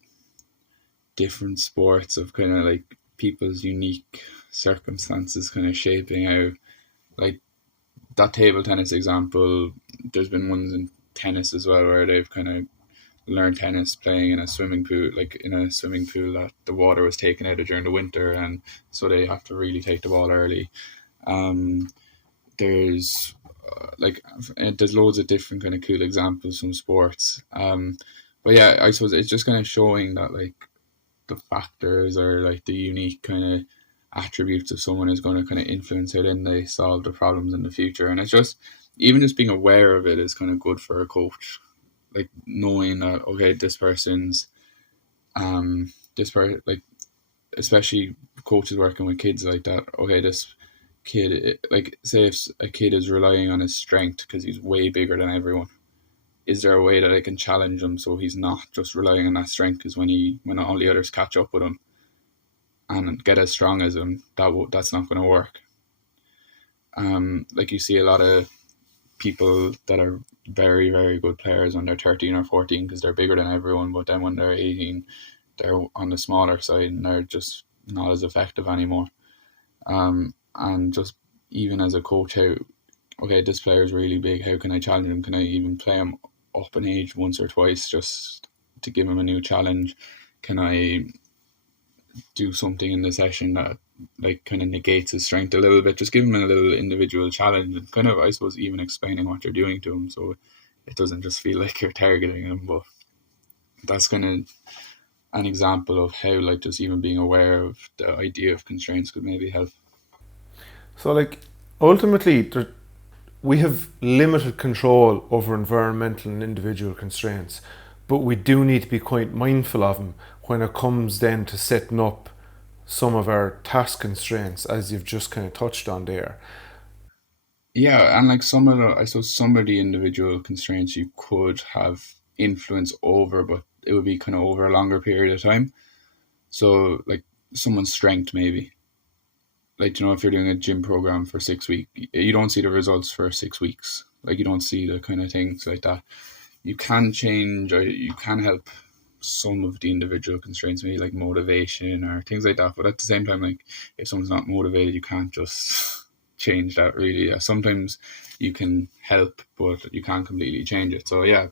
different sports of kind of like people's unique circumstances kind of shaping how, like that table tennis example. There's been ones in tennis as well where they've kind of learned tennis playing in a swimming pool, like in a swimming pool that the water was taken out of during the winter, and so they have to really take the ball early. Um, there's there's loads of different kind of cool examples from sports. But yeah, I suppose it's just kind of showing that like the factors or like the unique kind of attributes of someone is going to kind of influence how then they solve the problems in the future. And it's just even just being aware of it is kind of good for a coach. Like knowing that okay, this person's this person like especially coaches working with kids like that. Okay, this kid like say if a kid is relying on his strength because he's way bigger than everyone, is there a way that I can challenge him so he's not just relying on that strength? Because when all the others catch up with him and get as strong as him, that's not going to work. Like you see a lot of people that are very very good players when they're 13 or 14 because they're bigger than everyone, but then when they're 18, they're on the smaller side and they're just not as effective anymore. And just even as a coach, how okay, this player is really big. How can I challenge him? Can I even play him up in age once or twice just to give him a new challenge? Can I do something in the session that like kind of negates his strength a little bit? Just give him a little individual challenge and kind of, I suppose, even explaining what you're doing to him so it doesn't just feel like you're targeting him. But that's kind of an example of how like just even being aware of the idea of constraints could maybe help. So, like, ultimately, we have limited control over environmental and individual constraints, but we do need to be quite mindful of them when it comes then to setting up some of our task constraints, as you've just kind of touched on there. Yeah, and like some of the, I suppose some of the individual constraints you could have influence over, but it would be kind of over a longer period of time. So like someone's strength maybe, like if you're doing a gym program for 6 weeks, you don't see the results for 6 weeks. Like you don't see the kind of things like that. You can change or you can help some of the individual constraints, maybe like motivation or things like that. But at the same time, like if someone's not motivated, you can't just change that really. Yeah, sometimes you can help, but you can't completely change it. So yeah,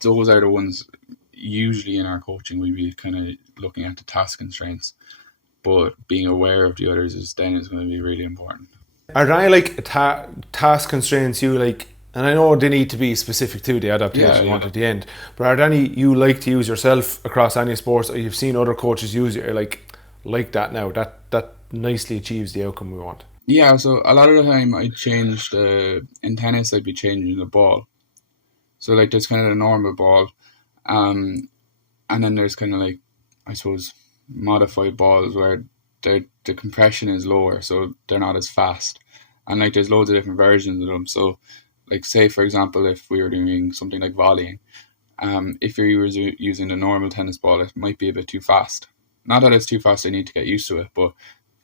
those are the ones usually in our coaching we'd be kind of looking at the task constraints, but being aware of the others is going to be really important. Are there any like task constraints you like? And I know they need to be specific to the Yeah, adaptation you yeah. want at the end, but are there any you like to use yourself across any sports, or you've seen other coaches use it? You're like that now. That nicely achieves the outcome we want. Yeah, so a lot of the time I changed in tennis I'd be changing the ball. So like there's kind of the normal ball, um, and then there's kind of like I suppose modified balls where the compression is lower, so they're not as fast, and like there's loads of different versions of them. So like say for example if we were doing something like volleying, if you're using the normal tennis ball, it might be a bit too fast. Not that it's too fast; they need to get used to it, but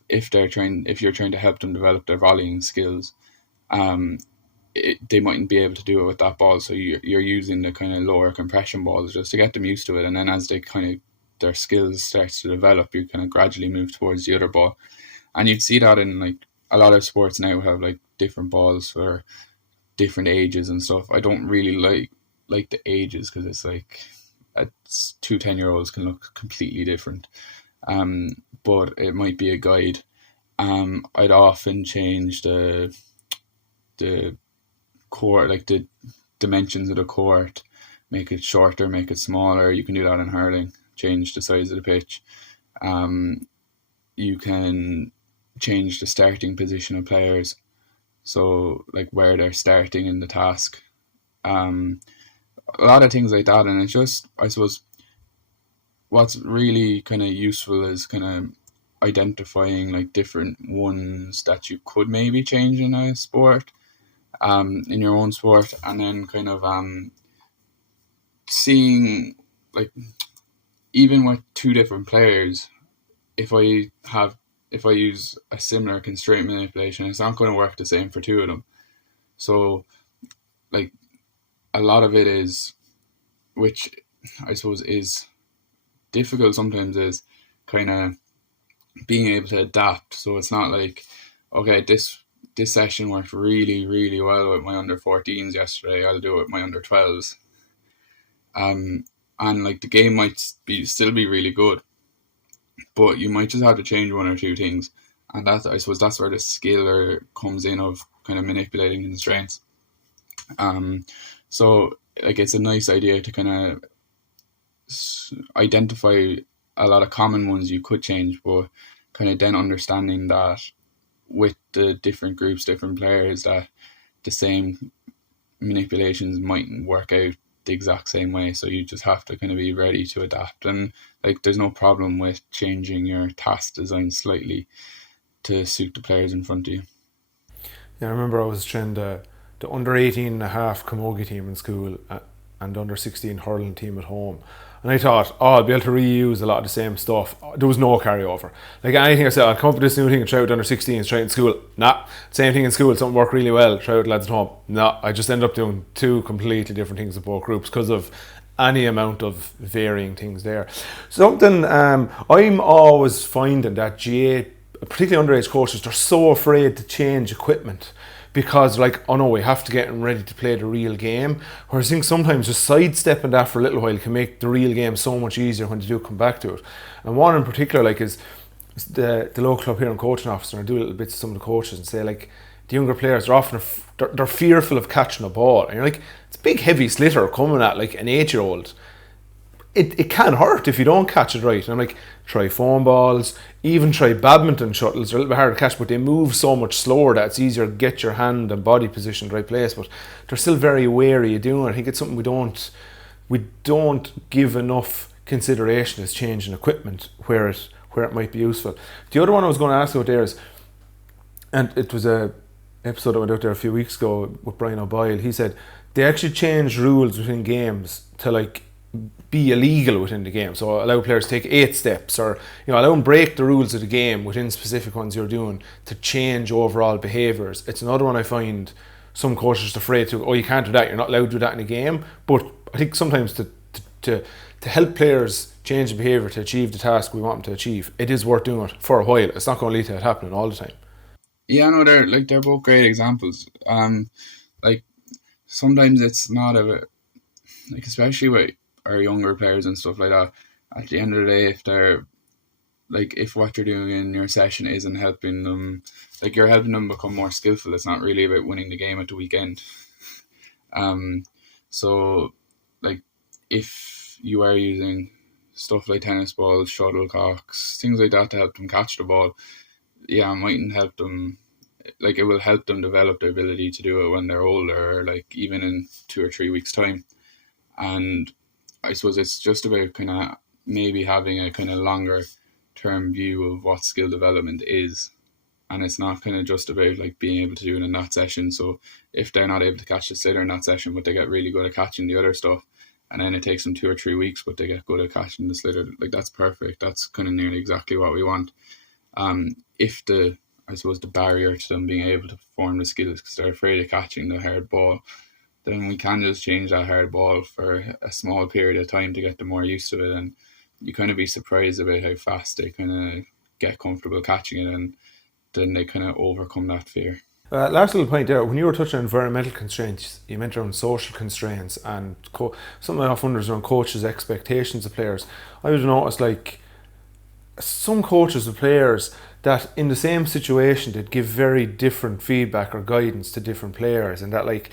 if you're trying to help them develop their volleying skills, um, they mightn't be able to do it with that ball. So you're using the kind of lower compression balls just to get them used to it, and then as they kind of their skills starts to develop, you kind of gradually move towards the other ball. And you'd see that in like a lot of sports now have like different balls for different ages and stuff. I don't really like the ages because it's like it's 2 10-year-olds can look completely different. But it might be a guide. I'd often change the court, like the dimensions of the court, make it shorter, make it smaller. You can do that in hurling. Change the size of the pitch. Um, you can change the starting position of players. So like where they're starting in the task. Um, a lot of things like that, and it's just I suppose what's really kind of useful is kind of identifying like different ones that you could maybe change in a sport, in your own sport, and then kind of seeing like even with two different players, if I use a similar constraint manipulation, it's not going to work the same for two of them. So like a lot of it is, which I suppose is difficult sometimes, is kind of being able to adapt. So it's not like, okay, this session worked really, really well with my under 14s yesterday. I'll do it with my under 12s. Um, and like the game might be still be really good, but you might just have to change one or two things. And that, I suppose, that's where the skill comes in of kind of manipulating constraints. Um, so like it's a nice idea to kind of identify a lot of common ones you could change, but kind of then understanding that with the different groups, different players, that the same manipulations mightn't work out the exact same way. So you just have to kind of be ready to adapt. And like, there's no problem with changing your task design slightly to suit the players in front of you. Yeah, I remember I was training the under 18 and a half camogie team in school and under 16 hurling team at home. And I thought, oh, I'll be able to reuse a lot of the same stuff. There was no carryover. Like anything I said, I'll come up with this new thing and try it with under 16s, try it in school. Nah. Same thing in school, something worked really well, try it with lads at home. Nah. I just ended up doing two completely different things in both groups because of any amount of varying things there. Something I'm always finding that GA, particularly underage coaches, they're so afraid to change equipment because like, oh no, we have to get them ready to play the real game. Whereas I think sometimes just sidestepping that for a little while can make the real game so much easier when they do come back to it. And one in particular like is the local club here in coaching officer, and I do a little bit to some of the coaches and say like, the younger players are often they're fearful of catching a ball, and you're like, it's a big heavy slitter coming at like an 8-year-old. It can hurt if you don't catch it right. And I'm like, try foam balls, even try badminton shuttles. They're a little bit harder to catch, but they move so much slower that it's easier to get your hand and body position in the right place. But they're still very wary of doing it. I think it's something we don't give enough consideration as changing equipment where it might be useful. The other one I was going to ask about there is, and it was a episode that went out there a few weeks ago with Brian O'Boyle. He said they actually changed rules within games to like be illegal within the game. So allow players to take 8 steps, or allow them break the rules of the game within specific ones you're doing to change overall behaviours. It's another one I find some coaches are afraid to. Oh, you can't do that. You're not allowed to do that in a game. But I think sometimes to help players change the behaviour to achieve the task we want them to achieve, it is worth doing it for a while. It's not going to lead to it happening all the time. Yeah, no, they're both great examples. Like sometimes it's not like, especially with our younger players and stuff like that. At the end of the day, if they're like, if what you're doing in your session isn't helping them, like you're helping them become more skillful, it's not really about winning the game at the weekend. Um, so like, if you are using stuff like tennis balls, shuttlecocks, things like that to help them catch the ball, yeah, it mightn't help them. Like, it will help them develop their ability to do it when they're older, or like even in 2 or 3 weeks' time. And I suppose it's just about kind of maybe having a kind of longer term view of what skill development is. And it's not kind of just about like being able to do it in that session. So if they're not able to catch the sitter in that session, but they get really good at catching the other stuff, and then it takes them 2 or 3 weeks, but they get good at catching the sliotar, like that's perfect. That's kind of nearly exactly what we want. If I suppose the barrier to them being able to perform the skills because they're afraid of catching the hard ball, then we can just change that hard ball for a small period of time to get them more used to it. And you kind of be surprised about how fast they kind of get comfortable catching it, and then they kind of overcome that fear. Last little point there, when you were touching on environmental constraints, you mentioned around social constraints and something I often wonder is around coaches' expectations of players. I would notice like some coaches of players that in the same situation they'd give very different feedback or guidance to different players, and that like,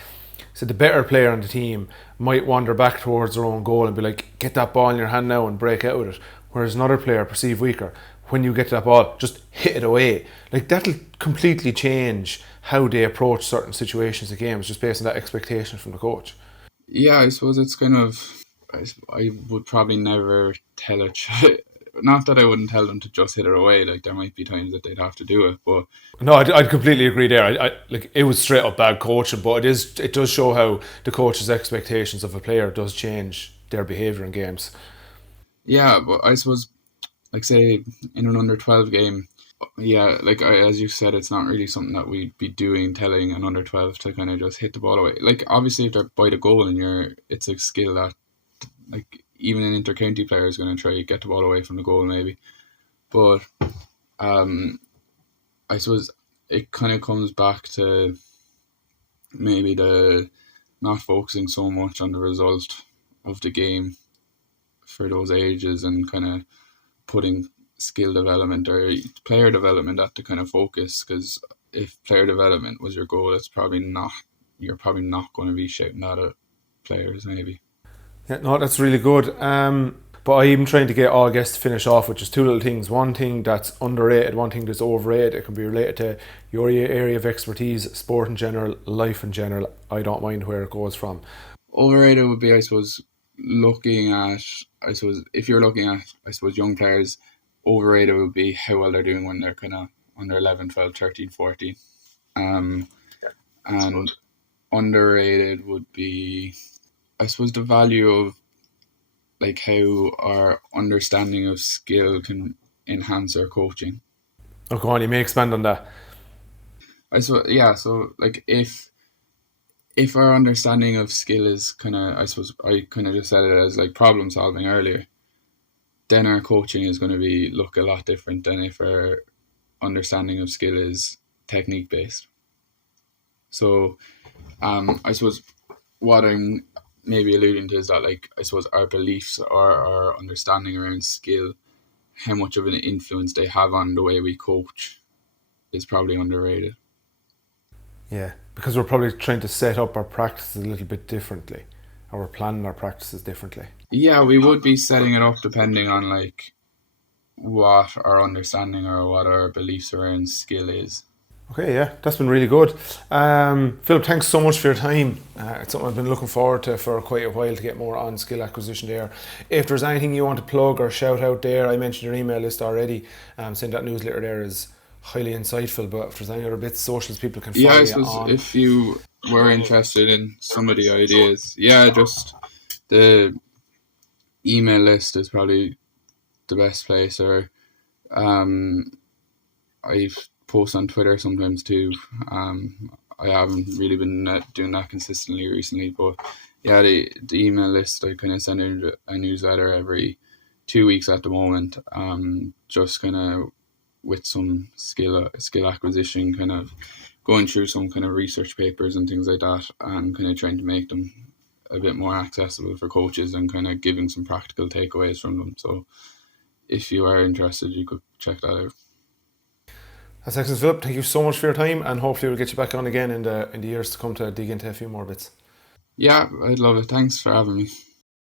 so the better player on the team might wander back towards their own goal and be like, get that ball in your hand now and break out with it, whereas another player perceived weaker, when you get to that ball, just hit it away. Like that'll completely change how they approach certain situations of games just based on that expectation from the coach. Yeah, I suppose it's kind of. I would probably never tell a not that I wouldn't tell them to just hit it away. Like there might be times that they'd have to do it, but No, I'd completely agree there. I like it was straight up bad coaching, but it does show how the coach's expectations of a player does change their behaviour in games. yeah. But I suppose, like, say in an under 12 game, yeah, like as you said, it's not really something that we'd be doing, telling an under 12 to kind of just hit the ball away. Like obviously, if they're by the goal and it's a skill that like even an intercounty player is going to try to get the ball away from the goal maybe. But I suppose it kind of comes back to maybe the not focusing so much on the result of the game for those ages, and kind of putting skill development or player development at the kind of focus. Because if player development was your goal, it's probably not. You're probably not going to be shouting that at players, maybe. Yeah, no, that's really good. But I'm trying to get all guests to finish off with just two little things. One thing that's underrated, one thing that's overrated. It can be related to your area of expertise, sport in general, life in general. I don't mind where it goes from. Overrated would be, I suppose, looking at, I suppose, if you're looking at, I suppose, young players, overrated would be how well they're doing when they're kind of under 11, 12, 13, 14. And underrated would be, I suppose, the value of like how our understanding of skill can enhance our coaching. Oh, go on, you may expand on that. So like if our understanding of skill is kind of, I suppose I kind of just said it as like problem solving earlier, then our coaching is going to be look a lot different than if our understanding of skill is technique based. So I suppose what I'm maybe alluding to is that, like, I suppose our beliefs or our understanding around skill, how much of an influence they have on the way we coach, is probably underrated. Yeah, because we're probably trying to set up our practices a little bit differently, or we're planning our practices differently. Yeah, we would be setting it up depending on like what our understanding or what our beliefs around skill is. Okay, yeah, that's been really good. Philip, thanks so much for your time. It's something I've been looking forward to for quite a while, to get more on skill acquisition there. If there's anything you want to plug or shout out there, I mentioned your email list already. Saying that newsletter there is highly insightful, but if there's any other bits, socials people can Yeah, follow I you suppose on. if you were interested in some of the ideas, yeah, just the email list is probably the best place. Or um, I post on Twitter sometimes too. I haven't really been doing that consistently recently, but yeah, the email list, I kind of send out a newsletter every 2 weeks at the moment. Just kind of with some skill acquisition, kind of going through some kind of research papers and things like that, and kind of trying to make them a bit more accessible for coaches and kind of giving some practical takeaways from them. So if you are interested, you could check that out. That's excellent, Philip. Thank you so much for your time, and hopefully we'll get you back on again in the years to come to dig into a few more bits. Yeah, I'd love it. Thanks for having me.